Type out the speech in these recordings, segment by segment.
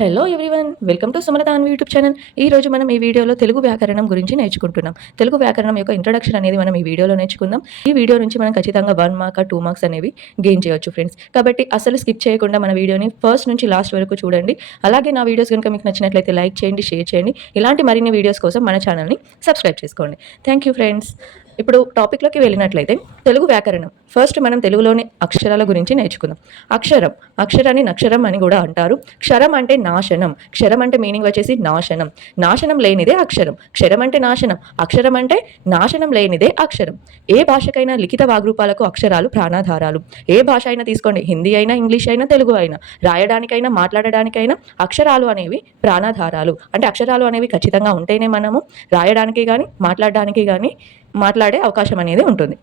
Hello everyone, welcome to Sumalatha on YouTube channel. ఈ రోజు మనం ఈ వీడియోలో తెలుగు వ్యాకరణం గురించి నేర్చుకుంటున్నాం. తెలుగు వ్యాకరణం యొక్క ఇంట్రొడక్షన్ అనేది మనం ఈ వీడియోలో నేర్చుకుందాం. ఈ వీడియో నుంచి మనం ఖచ్చితంగా 1 మార్క్ 2 మార్క్స్ అనేవి గెయిన్ చేయొచ్చు ఫ్రెండ్స్. కాబట్టి అసలు స్కిప్ చేయకుండా మన వీడియోని ఫస్ట్ నుంచి లాస్ట్ వరకు చూడండి. అలాగే నా వీడియోస్ కనుక మీకు నచ్చినట్లయితే లైక్ చేయండి, షేర్ చేయండి. ఇలాంటి మరిన్ని వీడియోస్ కోసం మన ఛానల్ని సబ్స్క్రైబ్ చేసుకోండి. Thank you friends. ఇప్పుడు టాపిక్లోకి వెళ్ళినట్లయితే తెలుగు వ్యాకరణం. ఫస్ట్ మనం తెలుగులోని అక్షరాల గురించి నేర్చుకుందాం. అక్షరం, అక్షరాన్ని నక్షరం అని కూడా అంటారు. క్షరం అంటే నాశనం. క్షరం అంటే మీనింగ్ వచ్చేసి నాశనం. నాశనం లేనిదే అక్షరం. క్షరం అంటే నాశనం. అక్షరం అంటే నాశనం లేనిదే అక్షరం. ఏ భాషకైనా లిఖిత వాగ్రూపాలకు అక్షరాలు ప్రాణాధారాలు. ఏ భాష అయినా తీసుకోండి, హిందీ అయినా, ఇంగ్లీష్ అయినా, తెలుగు అయినా, రాయడానికైనా, మాట్లాడడానికైనా అక్షరాలు అనేవి ప్రాణాధారాలు. అంటే అక్షరాలు అనేవి ఖచ్చితంగా ఉంటేనే మనము రాయడానికి కానీ, మాట్లాడడానికి కానీ మాట్లాడే అవకాశం అనేది ఉంటుంది.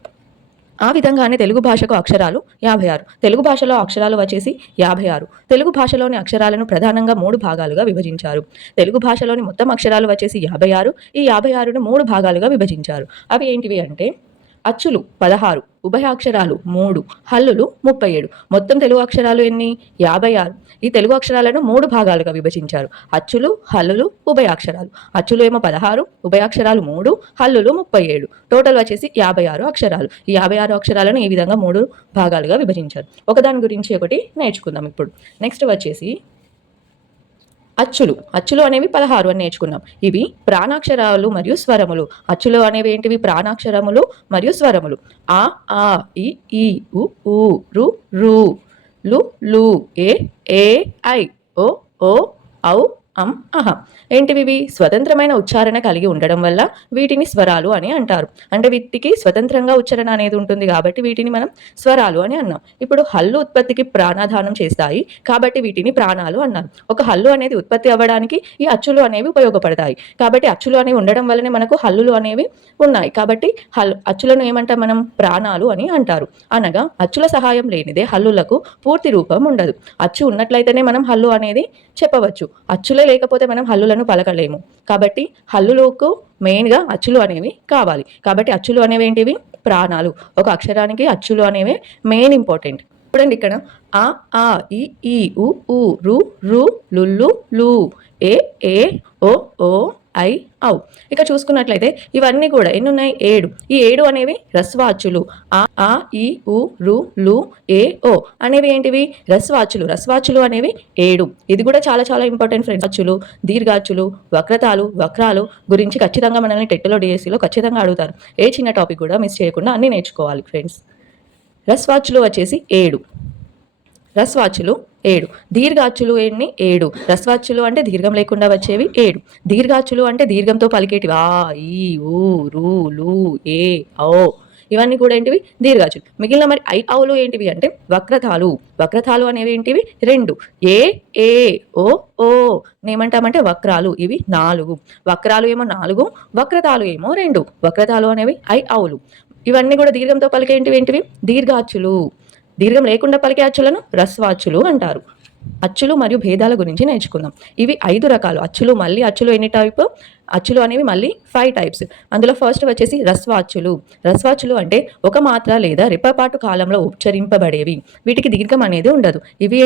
ఆ విధంగానే తెలుగు భాషకు అక్షరాలు 56. తెలుగు భాషలో అక్షరాలు వచ్చేసి 56. తెలుగు భాషలోని అక్షరాలను ప్రధానంగా 3 భాగాలుగా విభజించారు. తెలుగు భాషలోని మొత్తం అక్షరాలు వచ్చేసి 56. ఈ 56ను 3 భాగాలుగా విభజించారు. అవి ఏంటివి అంటే అచ్చులు 16, ఉభయాక్షరాలు 3, హల్లులు 37. మొత్తం తెలుగు అక్షరాలు ఎన్ని? 56. ఈ తెలుగు అక్షరాలను 3 భాగాలుగా విభజించారు. అచ్చులు, హల్లులు, ఉభయాక్షరాలు. అచ్చులు ఏమో 16, ఉభయాక్షరాలు 3, హల్లులు 37. టోటల్ వచ్చేసి 56 అక్షరాలు. ఈ 56 అక్షరాలను ఈ విధంగా 3 భాగాలుగా విభజించారు. ఒకదాని గురించి ఒకటి నేర్చుకుందాం ఇప్పుడు. నెక్స్ట్ వచ్చేసి అచ్చులు. అచ్చులు అనేవి 16 అని నేర్చుకున్నాం. ఇవి ప్రాణాక్షరాలు మరియు స్వరములు. అచ్చులు అనేవి ఏంటివి? ప్రాణాక్షరములు మరియు స్వరములు. ఆ, ఆ, ఈ, ఉ, రు, లు, ఏ, ఐ, ఓ, ఔ, అహ. ఏంటివి? స్వతంత్రమైన ఉచ్చారణ కలిగి ఉండడం వల్ల వీటిని స్వరాలు అని అంటారు. అంటే వీటికి స్వతంత్రంగా ఉచ్చారణ అనేది ఉంటుంది కాబట్టి వీటిని మనం స్వరాలు అని అన్నాం. ఇప్పుడు హల్లు ఉత్పత్తికి ప్రాణాధానం చేస్తాయి కాబట్టి వీటిని ప్రాణాలు అన్నారు. ఒక హల్లు అనేది ఉత్పత్తి అవ్వడానికి ఈ అచ్చులు అనేవి ఉపయోగపడతాయి. కాబట్టి అచ్చులు అనేవి ఉండడం వల్లనే మనకు హల్లులు అనేవి ఉన్నాయి. కాబట్టి అచ్చులను ఏమంటాం మనం? ప్రాణాలు అని అంటారు. అనగా అచ్చుల సహాయం లేనిదే హల్లులకు పూర్తి రూపం ఉండదు. అచ్చు ఉన్నట్లయితేనే మనం హల్లు అనేది చెప్పవచ్చు. అచ్చులే లేకపోతే మనం హల్లులను పలకలేము. కాబట్టి హల్లులకు మెయిన్గా అచ్చులు అనేవి కావాలి. కాబట్టి అచ్చులు అనేవి ఏంటివి? ప్రాణాలు. ఒక అక్షరానికి అచ్చులు అనేవి మెయిన్ ఇంపార్టెంట్. చూడండి ఇక్కడ ఆ, ఈ, ఉ, రు, లు, ఏ, ఓ, ఐ, ఔ. ఇక చూసుకున్నట్లయితే ఇవన్నీ కూడా ఎన్ని ఉన్నాయి? 7. ఈ 7 అనేవి రస్వాచ్చులు. ఆ, ఈ, ఉ, లు, ఏ, ఓ అనేవి ఏంటివి? రస్వాచ్చులు. రస్వాచ్చులు అనేవి 7. ఇది కూడా చాలా చాలా ఇంపార్టెంట్ ఫ్రెండ్స్. అచ్చులు, దీర్ఘాచ్చులు, వక్రాలు గురించి ఖచ్చితంగా మనల్ని టెట్లో, డిఎస్సిలో ఖచ్చితంగా అడుగుతారు. ఏ చిన్న టాపిక్ కూడా మిస్ చేయకుండా అన్నీ నేర్చుకోవాలి ఫ్రెండ్స్. రస్వాచ్చులు వచ్చేసి 7. రస్వాచ్చులు 7. దీర్ఘాచ్చులు ఎన్ని? 7. రస్వాచ్చులు అంటే దీర్ఘం లేకుండా వచ్చేవి 7. దీర్ఘాచ్చులు అంటే దీర్ఘంతో పలికేటివి. ఆ, ఈ, ఉ, లు, ఏ, ఓ ఇవన్నీ కూడా ఏంటివి? దీర్ఘాచ్చులు. మిగిలిన మరి ఐ, ఔలు ఏంటివి అంటే వక్రతాలు. వక్రతాలు అనేవి ఏంటివి? 2. ఏ, ఓ ఏమంటామంటే వక్రాలు. ఇవి 4. వక్రాలు ఏమో 4, వక్రతాలు ఏమో 2. వక్రతాలు అనేవి ఐ, ఔలు. ఇవన్నీ కూడా దీర్ఘంతో పలికేంటివి ఏంటివి? దీర్ఘాచ్చులు. దీర్ఘం లేకుండా పలికే అచ్చులను రస్వాచ్చులు అంటారు. అచ్చులు మరియు భేదాల గురించి నేర్చుకుందాం. ఇవి 5 రకాలు. అచ్చులు ఎన్ని టైపు? అచ్చులు అనేవి మళ్ళీ 5 టైప్స్. అందులో ఫస్ట్ వచ్చేసి రస్వాచ్చులు. రస్వాచ్చులు అంటే ఒక మాత్ర లేదా రెప్పపాటు కాలంలో ఉచ్చరింపబడేవి. వీటికి దీర్ఘం అనేది ఉండదు. ఇవి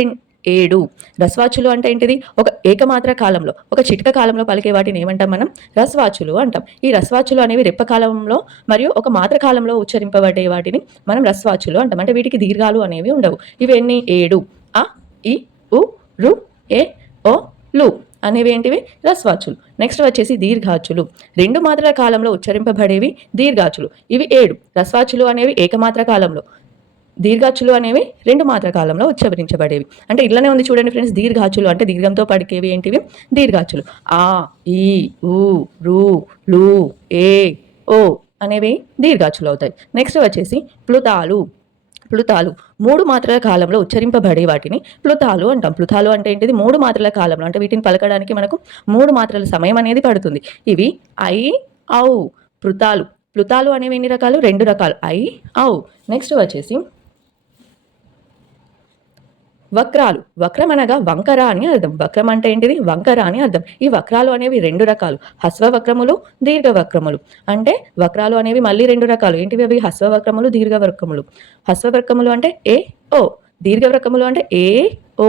7. రస్వాచ్చులు అంటే ఏంటిది? ఒక ఏకమాత్ర కాలంలో, ఒక చిట్క కాలంలో పలికే వాటిని ఏమంటాం మనం? రస్వాచ్చులు అంటాం. ఈ రస్వాచ్చులు అనేవి రెప్ప కాలంలో మరియు ఒక మాత్ర కాలంలో ఉచ్చరింపబడే వాటిని మనం రస్వాచ్చులు అంటాం. అంటే వీటికి దీర్ఘాలు అనేవి ఉండవు. ఇవి ఎన్ని? 7. ఆ, ఈ, ఉ, రు, ఏ, ఓ, లు అనేవి ఏంటివి? రస్వాచ్చులు. నెక్స్ట్ వచ్చేసి దీర్ఘాచ్చులు. 2 మాత్రల కాలంలో ఉచ్చరింపబడేవి దీర్ఘాచ్చులు. ఇవి 7. రస్వాచ్చులు అనేవి ఏకమాత్ర కాలంలో, దీర్ఘాచ్చులు అనేవి 2 మాత్ర కాలంలో ఉచ్చరించబడేవి. అంటే ఇట్లనే ఉంది చూడండి ఫ్రెండ్స్. దీర్ఘాచ్చులు అంటే దీర్ఘంతో పలికేవి ఏంటివి? దీర్ఘాచ్చులు. ఆ, ఈ, ఉ, లు, ఏ, ఓ అనేవి దీర్ఘాచ్చులు అవుతాయి. నెక్స్ట్ వచ్చేసి ప్లుతాలు. 3 మాత్రల కాలంలో ఉచ్చరింపబడే వాటిని ప్లుతాలు అంటాం. ప్లుతాలు అంటే ఏంటిది? 3 మాత్రల కాలంలో, అంటే వీటిని పలకడానికి మనకు 3 మాత్రల సమయం అనేది పడుతుంది. ఇవి ఐ, ఔ. ప్లుతాలు అనేవి ఎన్ని రకాలు? 2 రకాలు. ఐ, ఔ. నెక్స్ట్ వచ్చేసి వక్రాలు. వక్రం అనగా వంకర అని అర్థం. వక్రం అంటే ఏంటిది? వంకర అని అర్థం. ఈ వక్రాలు అనేవి 2 రకాలు. హస్వవక్రములు, దీర్ఘవక్రములు. అంటే వక్రాలు అనేవి మళ్ళీ 2 రకాలు. ఏంటివి అవి? హస్వవక్రములు, దీర్ఘవక్రములు. హస్వవక్రములు అంటే ఏ, ఓ. దీర్ఘవక్రములు అంటే ఏ, ఓ. ఓ.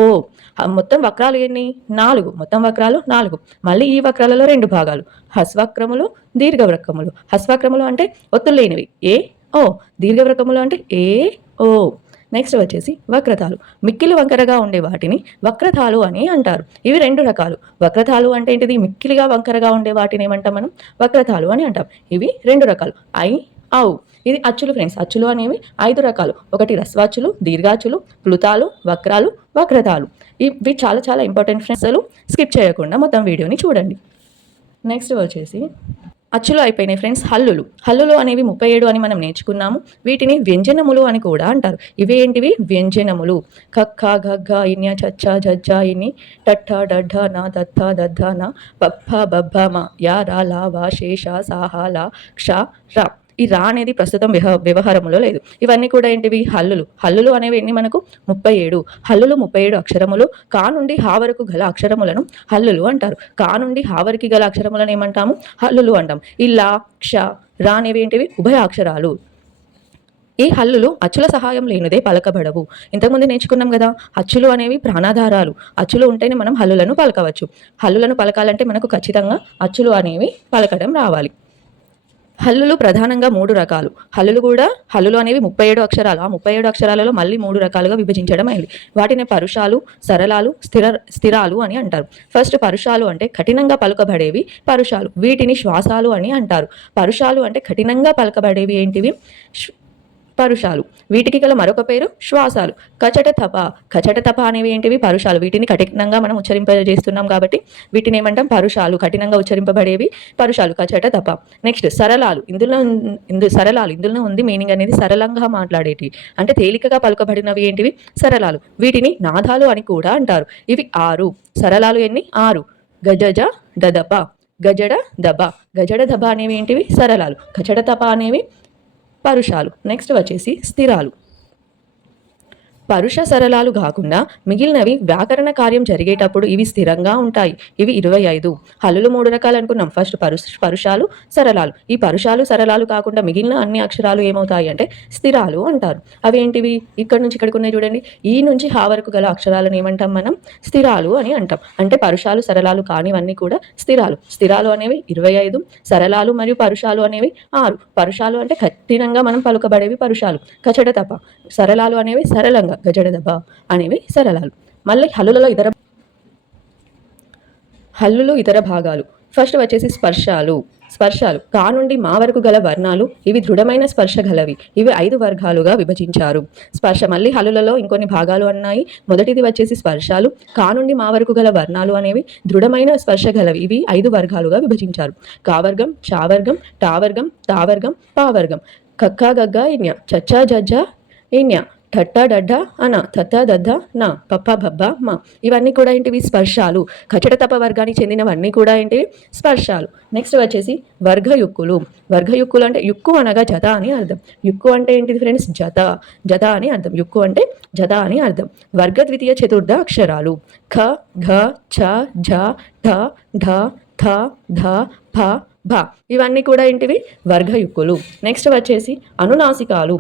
మొత్తం వక్రాలు ఎన్ని? 4. మొత్తం వక్రాలు 4. మళ్ళీ ఈ వక్రాలలో 2 భాగాలు, హ్రస్వక్రములు, దీర్ఘవక్రములు. హ్రస్వక్రములు అంటే ఒత్తులు లేనివి ఏ ఓ, దీర్ఘవక్రములు అంటే ఏ ఓ. నెక్స్ట్ వచ్చేసి వక్రతాలు. మిక్కిలి వంకరగా ఉండే వాటిని వక్రతాలు అని అంటారు. ఇవి 2 రకాలు. వక్రతాలు అంటే ఏంటిది? మిక్కిలిగా వంకరగా ఉండే వాటిని ఏమంటాం మనం? వక్రతాలు అని అంటాం. ఇవి 2 రకాలు, ఐ ఔ. ఇది అచ్చులు ఫ్రెండ్స్. అచ్చులు అనేవి 5 రకాలు. ఒకటి రస్వాచ్చులు, దీర్ఘాచులు, ప్లుతాలు, వక్రాలు, వక్రతాలు. ఇవి చాలా చాలా ఇంపార్టెంట్ ఫ్రెండ్స్. అసలు స్కిప్ చేయకుండా మొత్తం వీడియోని చూడండి. నెక్స్ట్ వచ్చేసి అచ్చులు అయిపోయినాయి ఫ్రెండ్స్. హల్లులు. హల్లులు అనేవి 37 అని మనం నేర్చుకున్నాము. వీటిని వ్యంజనములు అని కూడా అంటారు. ఇవి ఏంటివి? వ్యంజనములు. కక్క గగ్గ ఇన్య చచ్చ జజ్జ ఇని టట్ట డడ్డ నా దత్త దద్ద నా బబ్బ బబ్బ మా యా రా లా వా శేష సాహ లా క్ష రా. ఈ రా అనేది ప్రస్తుతం వ్యవహారంలో లేదు. ఇవన్నీ కూడా ఏంటివి? హల్లులు. హల్లులు అనేవి ఎన్ని మనకు? 37. హల్లులు 37 అక్షరములు. కా నుండి హా వరకు గల అక్షరములను హల్లులు అంటారు. కా నుండి హా వరకు గల అక్షరములను ఏమంటాము? హల్లులు అంటాం. ఈ లా, క్ష, రా అనేవి ఏంటివి? ఉభయ అక్షరాలు. ఈ హల్లులు అచ్చుల సహాయం లేనిదే పలకబడవు. ఇంతకుముందు నేర్చుకున్నాం కదా, అచ్చులు అనేవి ప్రాణాధారాలు. అచ్చులు ఉంటేనే మనం హల్లులను పలకవచ్చు. హల్లులను పలకాలంటే మనకు ఖచ్చితంగా అచ్చులు అనేవి పలకడం రావాలి. హల్లులు ప్రధానంగా 3 రకాలు. హల్లులు అనేవి 37 అక్షరాలు. ఆ 37 అక్షరాలలో మళ్ళీ 3 రకాలుగా విభజించడం అయింది. వాటిని పరుషాలు, సరళాలు, స్థిరాలు అని అంటారు. ఫస్ట్ పరుషాలు అంటే కఠినంగా పలుకబడేవి పరుషాలు. వీటిని శ్వాసాలు అని అంటారు. పరుషాలు అంటే కఠినంగా పలకబడేవి ఏంటివి? పరుషాలు. వీటికి గల మరొక పేరు శ్వాసాలు. కచట తప అనేవి ఏంటివి? పరుషాలు. వీటిని కఠినంగా మనం ఉచ్చరింపజేస్తున్నాం కాబట్టి వీటిని ఏమంటాం? పరుషాలు. కఠినంగా ఉచ్చరింపబడేవి పరుషాలు, కచట తప. నెక్స్ట్ సరళాలు. ఇందులో ఉంది మీనింగ్ అనేది సరళంగా మాట్లాడేటివి, అంటే తేలికగా పలుకబడినవి ఏంటివి? సరళాలు. వీటిని నాదాలు అని కూడా అంటారు. ఇవి 6. సరళాలు ఎన్ని? 6. గజజ దదప, గజడ దబ. గజడ దబ అనేవి ఏంటివి? సరళాలు. కచట తప అనేవి పరుషాలు. నెక్స్ట్ వచ్చేసి స్థిరాలు. పరుష సరళాలు కాకుండా మిగిలినవి వ్యాకరణ కార్యం జరిగేటప్పుడు ఇవి స్థిరంగా ఉంటాయి. ఇవి 25. హల్లులు 3 రకాలు అనుకున్నాం. ఫస్ట్ పరుషాలు, సరళాలు. ఈ పరుషాలు, సరళాలు కాకుండా మిగిలిన అన్ని అక్షరాలు ఏమవుతాయి అంటే స్థిరాలు అంటారు. అవి ఏంటివి? ఇక్కడ నుంచి ఇక్కడికి ఉన్నాయి చూడండి. ఈ నుంచి హా వరకు గల అక్షరాలను ఏమంటాం మనం? స్థిరాలు అని అంటాం. అంటే పరుషాలు, సరళాలు కానివన్నీ కూడా స్థిరాలు. స్థిరాలు అనేవి 25, సరళాలు మరియు పరుషాలు అనేవి 6. పరుషాలు అంటే కఠినంగా మనం పలుకబడేవి పరుషాలు, కచట తప. సరళాలు అనేవి సరళంగా, గజడ దబ అనేవి సరళాలు. మళ్ళీ హల్లులు ఇతర భాగాలు. ఫస్ట్ వచ్చేసి స్పర్శాలు. కా నుండి మా వరకు గల వర్ణాలు. ఇవి దృఢమైన స్పర్శ గలవి. ఇవి 5 వర్గాలుగా విభజించారు. స్పర్శ. మళ్ళీ హల్లులలో ఇంకొన్ని భాగాలు ఉన్నాయి. మొదటిది వచ్చేసి స్పర్శాలు. కా నుండి మా వరకు గల వర్ణాలు అనేవి దృఢమైన స్పర్శ గలవి. ఇవి 5 వర్గాలుగా విభజించారు. కావర్గం, చావర్గం, టావర్గం, తావర్గం, పావర్గం. కక్క గగ్గ ఇన్య చచ్చ జజ్జ ఇన్య ఠట్ట డడ్డ అన తత్త దద్ద నా పప్ప బబ్బ మా. ఇవన్నీ కూడా ఏంటివి? స్పర్శాలు. కచట తప వర్గానికి చెందినవన్నీ కూడా ఏంటివి? స్పర్శాలు. నెక్స్ట్ వచ్చేసి వర్గయుక్కులు. వర్గయుక్కులు అంటే యుక్కు అనగా జత అని అర్థం. యుక్కు అంటే ఏంటిది ఫ్రెండ్స్? జత అని అర్థం. యుక్కు అంటే జత అని అర్థం. వర్గ ద్వితీయ చతుర్థ అక్షరాలు. ఖ, ఘ, ఛ, ఝ, ఠ, ఢ, థ, ధ, ఫ, భ. ఇవన్నీ కూడా ఏంటివి? వర్గయుక్కులు. నెక్స్ట్ వచ్చేసి అనునాసికాలు.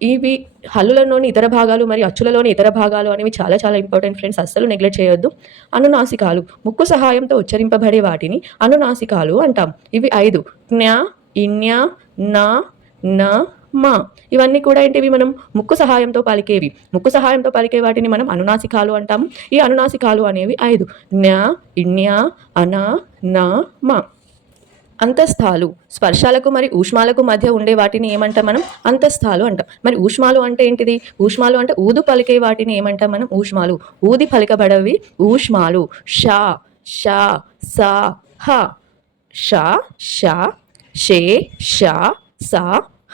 ఇవి హల్లులలోని ఇతర భాగాలు మరియు అచ్చులలోని ఇతర భాగాలు అనేవి చాలా చాలా ఇంపార్టెంట్ ఫ్రెండ్స్. అస్సలు నెగ్లెక్ట్ చేయొద్దు. అనునాసికాలు. ముక్కు సహాయంతో ఉచ్చరింపబడే వాటిని అనునాసికాలు అంటాం. ఇవి 5. జ్ఞ, ఇన్య, నా, న, మా. ఇవన్నీ కూడా ఏంటివి? మనం ముక్కు సహాయంతో పలికేవి. ముక్కు సహాయంతో పలికే వాటిని మనం అనునాసికాలు అంటాము. ఈ అనునాసికాలు అనేవి 5. జ్ఞ, ఇన్య, అన, నా, మా. అంతస్థాలు. స్పర్శాలకు మరి ఊష్మాలకు మధ్య ఉండే వాటిని ఏమంటాం మనం? అంతస్థాలు అంటాం. మరి ఊష్మాలు అంటే ఏంటిది? ఊష్మాలు అంటే ఊదు పలికే వాటిని ఏమంటాం మనం? ఊష్మాలు. ఊది పలికబడవి ఊష్మాలు. ష, ష, స, హ. ష, ష, షే, ష, స,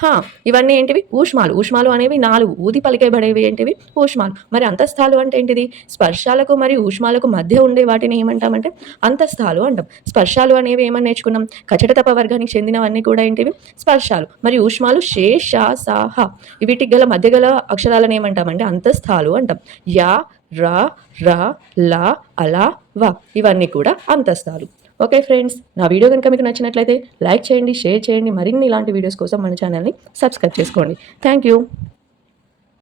హ. ఇవన్నీ ఏంటివి? ఊష్మాలు. ఊష్మాలు అనేవి 4. ఊది పలికేబడేవి ఏంటివి? ఊష్మాలు. మరి అంతస్థాలు అంటే ఏంటిది? స్పర్శాలకు మరియు ఊష్మాలకు మధ్య ఉండే వాటిని ఏమంటామంటే అంతస్థాలు అంటాం. స్పర్శాలు అనేవి ఏమని నేర్చుకున్నాం? కచట తప వర్గానికి చెందినవన్నీ కూడా ఏంటివి? స్పర్శాలు. మరి ఊష్మాలు షే, ష, స, హ. వీటికి గల మధ్య గల అక్షరాలను ఏమంటామంటే అంతస్థాలు అంటాం. యా, రా, రా, లా, అలా, వా. ఇవన్నీ కూడా అంతస్థాలు. ఓకే ఫ్రెండ్స్, నా వీడియో కనుక మీకు నచ్చినట్లయితే లైక్ చేయండి, షేర్ చేయండి. మరిన్ని ఇలాంటి వీడియోస్ కోసం మన ఛానల్ని సబ్స్క్రైబ్ చేసుకోండి. Thank you.